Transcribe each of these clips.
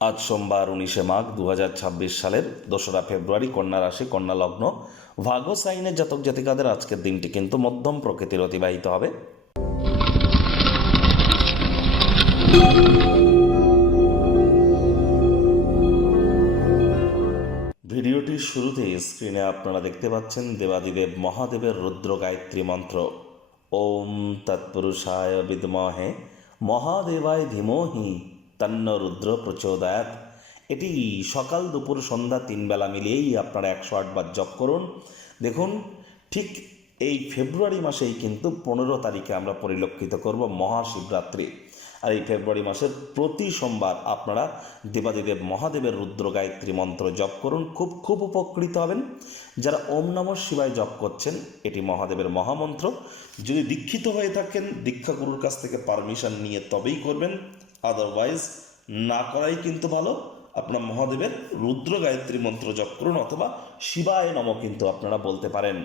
আজ সোমবার 19 মাঘ 2026 সালের 2রা ফেব্রুয়ারি, কন্যা রাশি, কন্যা লগ্ন, ভাগ্য সাইনের জাতক জাতিকাদের আজকের দিনটি কিন্তু মধ্যম প্রকৃতির অতিবাহিত হবে। ভিডিওটির শুরুতে স্ক্রিনে আপনারা দেখতে পাচ্ছেন দেবাদিদেব মহাদেবের রুদ্র গায়ত্রী মন্ত্র। ওম তৎপুরুষায় বিদ্মহে মহাদেবায় ধীমহি তন্ন রুদ্র প্রচোদয়াৎ। এটি সকাল দুপুর সন্ধ্যা 3 বেলা মিলিয়েই আপনারা 108 বার জপ করুন। দেখুন, ঠিক এই ফেব্রুয়ারি মাসেই কিন্তু 15 তারিখে আমরা পরিলক্ষিত করব মহাশিবরাত্রি। আর এই ফেব্রুয়ারি মাসের প্রতি সোমবার আপনারা দেবাদিদেব মহাদেবের রুদ্র গায়ত্রী মন্ত্র জপ করুন, খুব উপকৃত হবেন। যারা ওম নমঃ শিবায় জপ করছেন, এটি মহাদেবের মহামন্ত্র। যদি দীক্ষিত হয়ে থাকেন, দীক্ষাগুরুর কাছ থেকে পারমিশন নিয়ে তবেই করবেন, আদারওয়াইজ না করাই কিন্তু ভালো। আপনার মহাদেবের রুদ্র গায়ত্রী মন্ত্র জপ করুন, অথবা শিবায় নমঃ কিন্তু আপনারা বলতে পারেন।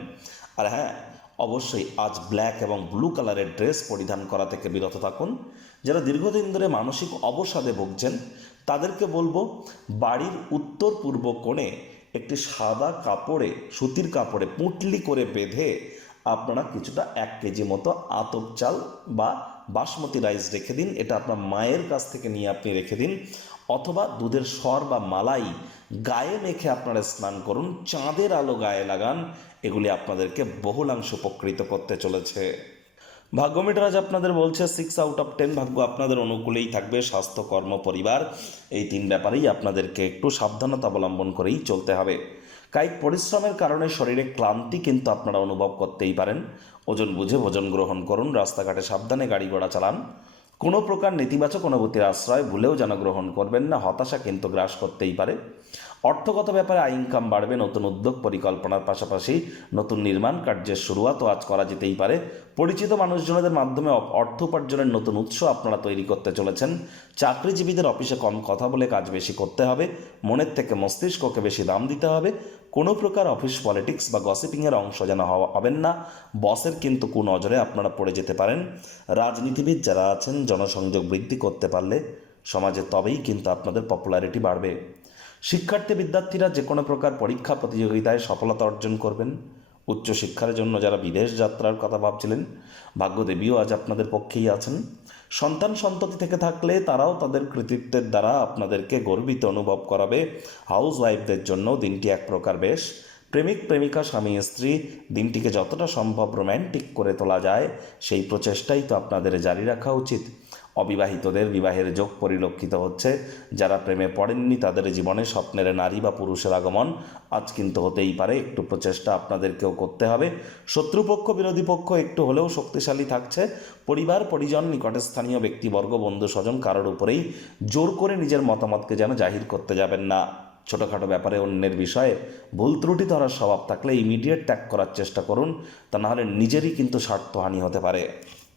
আর হ্যাঁ, অবশ্যই আজ ব্ল্যাক এবং ব্লু কালারের ড্রেস পরিধান করা থেকে বিরত থাকুন। যারা দীর্ঘদিন ধরে মানসিক অবসাদে ভুগছেন, তাদেরকে বলবো বাড়ির উত্তর পূর্ব কোণে একটি সাদা কাপড়ে, সুতির কাপড়ে পুঁটলি করে বেঁধে আপনারা কিছুটা 1 কেজি মতো আতপ চাল বা বাসমতি রাইস রেখে দিন। এটা আপনার মায়ের কাছ থেকে নিয়ে আপনি রেখে দিন, অথবা দুধের সর বা মালাই গায়ে মেখে আপনারা স্নান করুন, চাঁদের আলো গায়ে লাগান। এগুলি আপনাদেরকে বহুলাংশ উপকৃত করতে চলেছে। ভাগ্য মিটার আজ আপনাদের বলছে 6 আউট অফ 10 ভাগ্য আপনাদের অনুকূলেই থাকবে। স্বাস্থ্য, কর্ম, পরিবার, এই 3 ব্যাপারেই আপনাদেরকে একটু সাবধানতা অবলম্বন করেই চলতে হবে। কায়িক পরিশ্রমের কারণে শরীরে ক্লান্তি কিন্তু আপনারা অনুভব করতেই পারেন। ওজন বুঝে ভোজন গ্রহণ করুন, রাস্তাঘাটে সাবধানে গাড়ি ঘোড়া চালান। কোনো প্রকার নেতিবাচক অনুভূতির আশ্রয় ভুলেও যেন গ্রহণ করবেন না, হতাশা কিন্তু গ্রাস করতেই পারে। অর্থগত ব্যাপারে আয় ইনকাম বাড়বে, নতুন উদ্যোগ পরিকল্পনার পাশাপাশি নতুন নির্মাণ কার্যের শুরুয়াতও আজ করা যেতেই পারে। পরিচিত মানুষজনদের মাধ্যমে অর্থ উপার্জনের নতুন উৎস আপনারা তৈরি করতে চলেছেন। চাকরিজীবীদের অফিসে কম কথা বলে কাজ বেশি করতে হবে, মনের থেকে মস্তিষ্ককে বেশি দাম দিতে হবে। কোনো প্রকার অফিস পলিটিক্স বা গসিপিংয়ের অংশ যেন হবেন না, বসের কিন্তু কুনজরে আপনারা পড়ে যেতে পারেন। রাজনীতিবিদ যারা আছেন, জনসংযোগ বৃদ্ধি করতে পারলে সমাজে তবেই কিন্তু আপনাদের পপুলারিটি বাড়বে। শিক্ষার্থী বিদ্যার্থীরা যে কোনো প্রকার পরীক্ষা প্রতিযোগিতায় সফলতা অর্জন করবেন। উচ্চশিক্ষার জন্য যারা বিদেশ যাত্রার কথা ভাবছিলেন, ভাগ্যদেবীও আজ আপনাদের পক্ষেই আছেন। সন্তান সন্ততি থেকে থাকলে তারাও তাদের কৃতিত্বের দ্বারা আপনাদেরকে গর্বিত অনুভব করাবে। হাউস ওয়াইফদের জন্য দিনটি এক প্রকার বেশ। প্রেমিক প্রেমিকা, স্বামী স্ত্রী, দিনটিকে যতটা সম্ভব রোম্যান্টিক করে তোলা যায় সেই প্রচেষ্টাই তো আপনাদের জারি রাখা উচিত। অবিবাহিতদের বিবাহের যোগ পরিলক্ষিত হচ্ছে। যারা প্রেমে পড়েননি তাদের জীবনে স্বপ্নের নারী বা পুরুষের আগমন আজ কিন্তু হতেই পারে। একটু প্রচেষ্টা আপনাদেরকেও করতে হবে। শত্রুপক্ষ বিরোধী পক্ষ একটু হলেও শক্তিশালী থাকছে। পরিবার পরিজন, নিকটে স্থানীয় ব্যক্তিবর্গ, বন্ধু স্বজন কারোর উপরেই জোর করে নিজের মতামতকে যেন জাহির করতে যাবেন না। ছোটোখাটো ব্যাপারে অন্যের বিষয়ে ভুল ত্রুটি ধরার স্বভাব থাকলে ইমিডিয়েট ত্যাগ করার চেষ্টা করুন, তা নাহলে নিজেরই কিন্তু স্বার্থহানি হতে পারে।